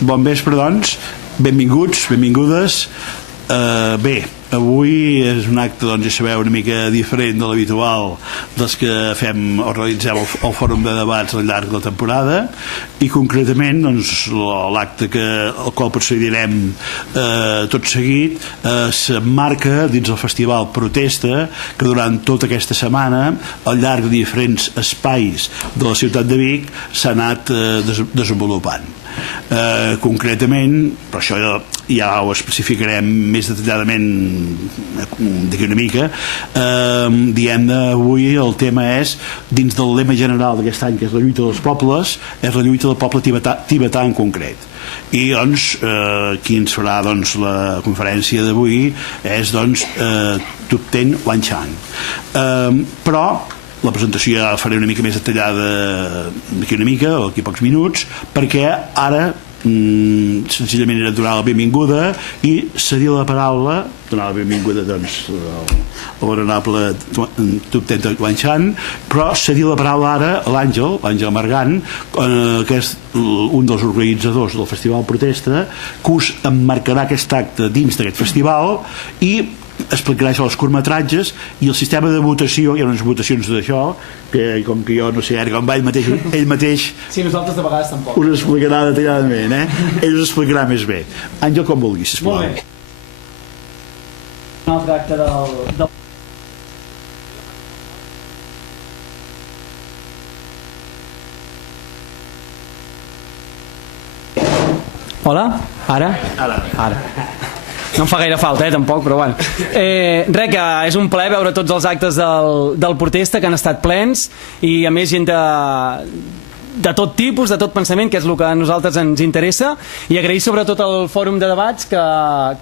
Bon vespre, doncs. Benvinguts, benvingudes. Bé, avui és un acte, doncs, ja sabeu, una mica diferent de l'habitual dels que fem o realitzem el fòrum de debats al llarg de la temporada, i concretament, doncs, l'acte al qual procedirem tot seguit s'emmarca dins el festival Protesta, que durant tota aquesta setmana al llarg de diferents espais de la ciutat de Vic s'ha anat desenvolupant. Concretament, però això ja ho especificarem més detalladament d'aquí una mica, diguem-ne, avui el tema és, dins del lema general d'aquest any, que és la lluita dels pobles, és la lluita del poble tibetà en concret. I doncs qui ens farà la conferència d'avui és Thupten Wanchang. Però la presentació ja la faré una mica més detallada d'aquí una mica, o d'aquí pocs minuts, perquè ara senzillament era donar la benvinguda i cedir la paraula, donar la benvinguda a l'honorable Thupten Wanchang, però cedir la paraula ara a l'Àngel Margant, que és un dels organitzadors del Festival Protesta, que us emmarcarà aquest acte dins d'aquest festival i explicarà això dels curtmetratges i el sistema de votació. Hi ha unes votacions d'això que, com que jo no sé, com va ell mateix sí, nosaltres de vegades tampoc us explicarà detalladament, ell us explicarà més bé. Àngel, com vulguis, sisplau. Molt bé. Un altre acte del... Hola? Ara? Ara. No em fa gaire falta, tampoc, però bueno. Res, que és un plaer veure tots els actes del Protesta, que han estat plens, i a més gent de tot tipus, de tot pensament, que és el que a nosaltres ens interessa, i agrair sobretot al Fòrum de Debats, que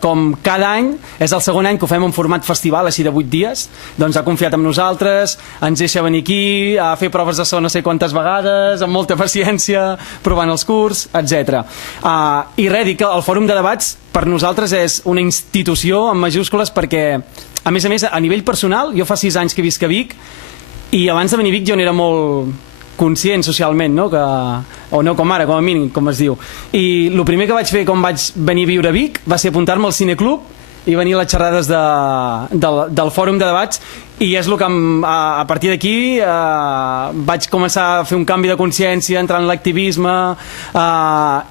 com cada any, és el segon any que ho fem en format festival, així de 8 dies, doncs ha confiat en nosaltres, ens deixa venir aquí, a fer proves de so no sé quantes vegades, amb molta paciència, provant els curs, etc. I res, dir que el Fòrum de Debats per nosaltres és una institució en majúscules, perquè a més, a nivell personal, jo fa 6 anys que visc a Vic, i abans de venir a Vic jo n'era molt conscient socialment, no? O no com ara, com a mínim, com es diu. I el primer que vaig fer quan vaig venir a viure a Vic va ser apuntar-me al cineclub i venir a les xerrades del Fòrum de Debats, i és el que a partir d'aquí vaig començar a fer un canvi de consciència, entrar en l'activisme,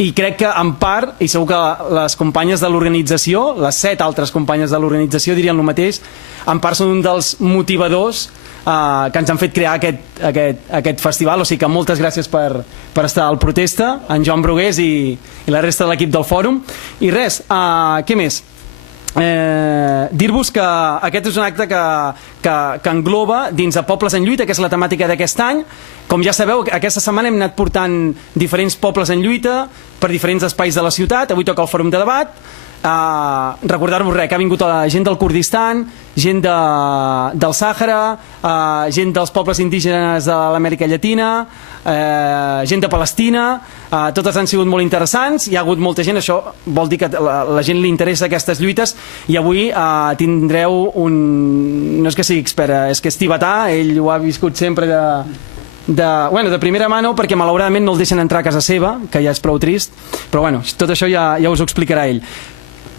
i crec que en part, i segur que les companyes de l'organització, les 7 altres companyes de l'organització dirien el mateix, en part són un dels motivadors que ens han fet crear aquest festival. O sigui que moltes gràcies per estar al Protesta, en Joan Brugués i la resta de l'equip del fòrum. I res, què més? Dir-vos que aquest és un acte que engloba dins de Pobles en Lluita, que és la temàtica d'aquest any. Com ja sabeu, aquesta setmana hem anat portant diferents pobles en lluita per diferents espais de la ciutat. Avui toca el Fòrum de Debat. Recordar-vos que ha vingut gent del Kurdistan, gent del Sàhara, gent dels pobles indígenes de l'Amèrica Llatina, gent de Palestina. Totes han sigut molt interessants, hi ha hagut molta gent, això vol dir que la gent li interessa aquestes lluites, i avui tindreu no és que sigui expert, és que és tibetà, ell ho ha viscut sempre de primera mà, no, perquè malauradament no el deixen entrar a casa seva, que ja és prou trist, però bueno, tot això ja us ho explicarà ell.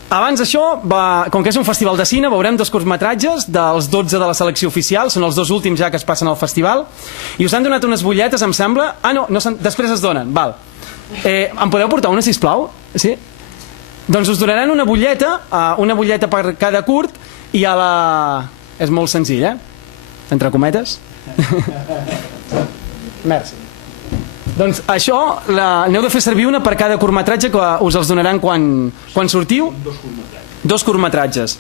Abans d'això, com que és un festival de cine, veurem 2 curtmetratges dels 12 de la selecció oficial, són els 2 últims ja que es passen al festival, i us han donat unes butlletes, em sembla. No, després es donen, val. Em podeu portar una, sisplau? Sí? Doncs us donaran una butlleta per cada curt, i a la... És molt senzill, entre cometes. Merci. Doncs això, n'heu de fer servir una per cada curtmetratge, que us els donaran quan sortiu. 2 curtmetratges.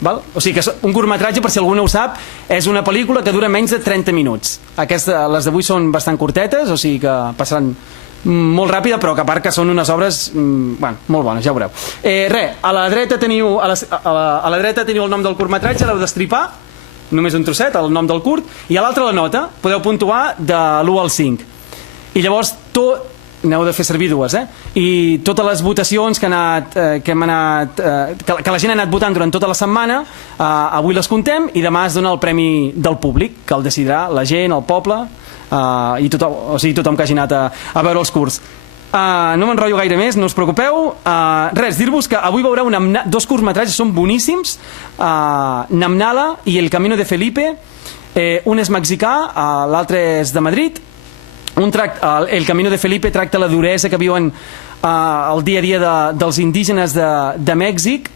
O sigui que un curtmetratge, per si algú no ho sap, és una pel·lícula que dura menys de 30 minuts. Les d'avui són bastant curtetes, o sigui que passaran molt ràpida, però que a part que són unes obres molt bones, ja ho veureu. A la dreta teniu el nom del curtmetratge, l'heu d'estripar, només un trosset, el nom del curt, i a l'altre la nota, podeu puntuar de l'1 al 5. I llavors n'heu de fer servir 2, i totes les votacions que la gent ha anat votant durant tota la setmana, avui les contem i demà es dona el premi del públic, que el decidirà la gent, el poble, i tothom que hagi anat a veure els curts. No m'enrotllo gaire més, no us preocupeu. Res, dir-vos que avui veureu dos curtmetratges, són boníssims, Namnala i El Camino de Felipe. Un és mexicà, l'altre és de Madrid. El Camino de Felipe tracta la duresa que viuen el dia a dia dels indígenes de Mèxic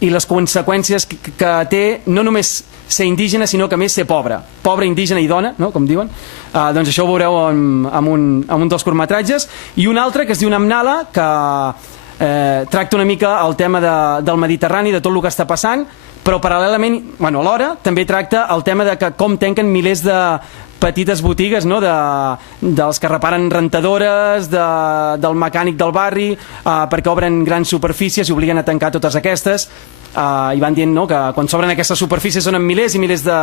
i les conseqüències que té no només ser indígena, sinó que a més ser pobre, indígena i dona, no? Com diuen. Doncs això ho veureu en un dels curtmetratges. I un altre que es diu Namnala, que tracta una mica el tema del Mediterrani, de tot el que està passant, però paral·lelament, alhora, també tracta el tema de com tanquen milers de petites botigues, no? Dels que reparen rentadores, del mecànic del barri, perquè obren grans superfícies i obliguen a tancar totes aquestes. I van dient, no?, que quan s'obren aquestes superfícies són milers i milers de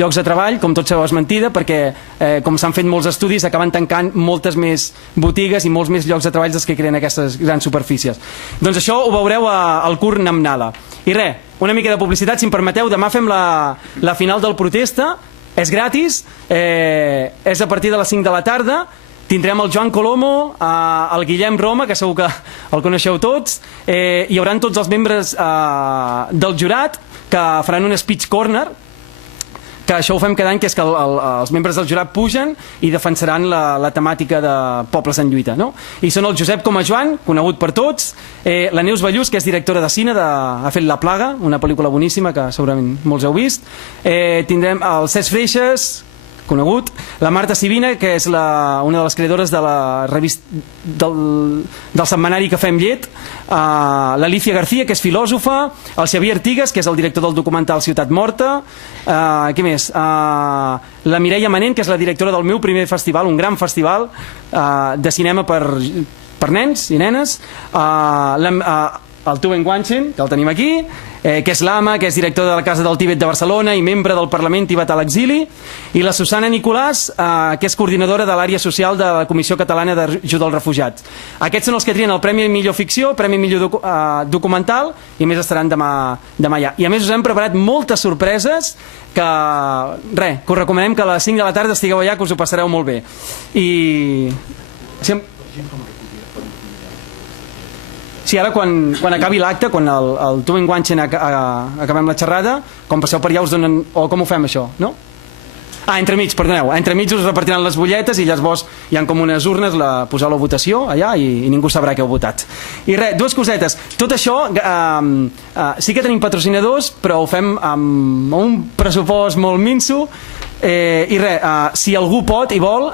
llocs de treball, com tot sabeu és mentida, perquè com s'han fet molts estudis acaben tancant moltes més botigues i molts més llocs de treball dels que creen aquestes grans superfícies. Doncs això ho veureu al curt Namnala. I res, una mica de publicitat, si em permeteu. Demà fem la final del Protesta, és gratis, és a partir de les 5 de la tarda. Tindrem el Joan Colomo, el Guillem Roma, que segur que el coneixeu tots. Hi haurà tots els membres del jurat que faran un speech corner, que això ho fem cada any, que és que els membres del jurat pugen i defensaran la temàtica de Pobles en Lluita, no? I són el Josep Comajoan, conegut per tots, la Neus Ballús, que és directora de cine, ha fet La Plaga, una pel·lícula boníssima que segurament molts heu vist. Tindrem el Cesc Freixes, conegut, la Marta Sibina, que és una de les creadores de la revista del setmanari Cafè amb llet, l'Alicia García, que és filòsofa, el Xavier Artigas, que és el director del documental Ciutat Morta, què més? La Mireia Manent, que és la directora del meu primer festival, un gran festival de cinema per nens i nenes, el Tuven Guanchen, que el tenim aquí, que és l'AMA, que és director de la Casa del Tíbet de Barcelona i membre del Parlament tibetà a l'exili, i la Susana Nicolàs, que és coordinadora de l'àrea social de la Comissió Catalana d'Ajuda als Refugiats. Aquests són els que trien el Premi Millor Ficció, Premi Millor Documental, i a més estaran demà allà. I a més us hem preparat moltes sorpreses que us recomanem que a les 5 de la tarda estigueu allà, que us ho passareu molt bé. I... Sí, ara quan acabi l'acte, quan el Tuven Guanchen acabem la xerrada, quan passeu per allà us donen... O com ho fem, això, no? Entremig, perdoneu. Entremig us repartiran les butlletes i llavors hi ha com unes urnes, poseu la votació allà i ningú sabrà què heu votat. I res, dues cosetes. Tot això, sí que tenim patrocinadors, però ho fem amb un pressupost molt minso. I res, si algú pot i vol,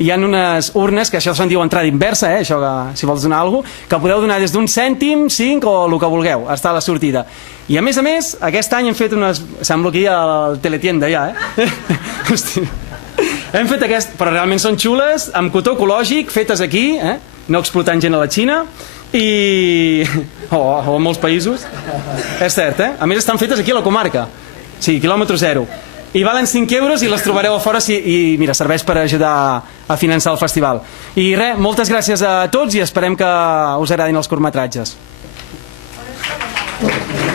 hi ha unes urnes, que això se'n diu entrada inversa, això que, si vols donar alguna cosa, que podeu donar des d'un cèntim, 5 o el que vulgueu, està a la sortida. I a més, aquest any hem fet unes... Sembla que hi ha el Teletienda ja, Hosti. Hem fet però realment són xules, amb cotó ecològic, fetes aquí, no explotant gent a la Xina, o a molts països. És cert, A més estan fetes aquí a la comarca, sí, quilòmetre zero. I valen 5 euros i les trobareu a fora i mira, serveix per ajudar a finançar el festival. I res, moltes gràcies a tots i esperem que us agradin els curtmetratges.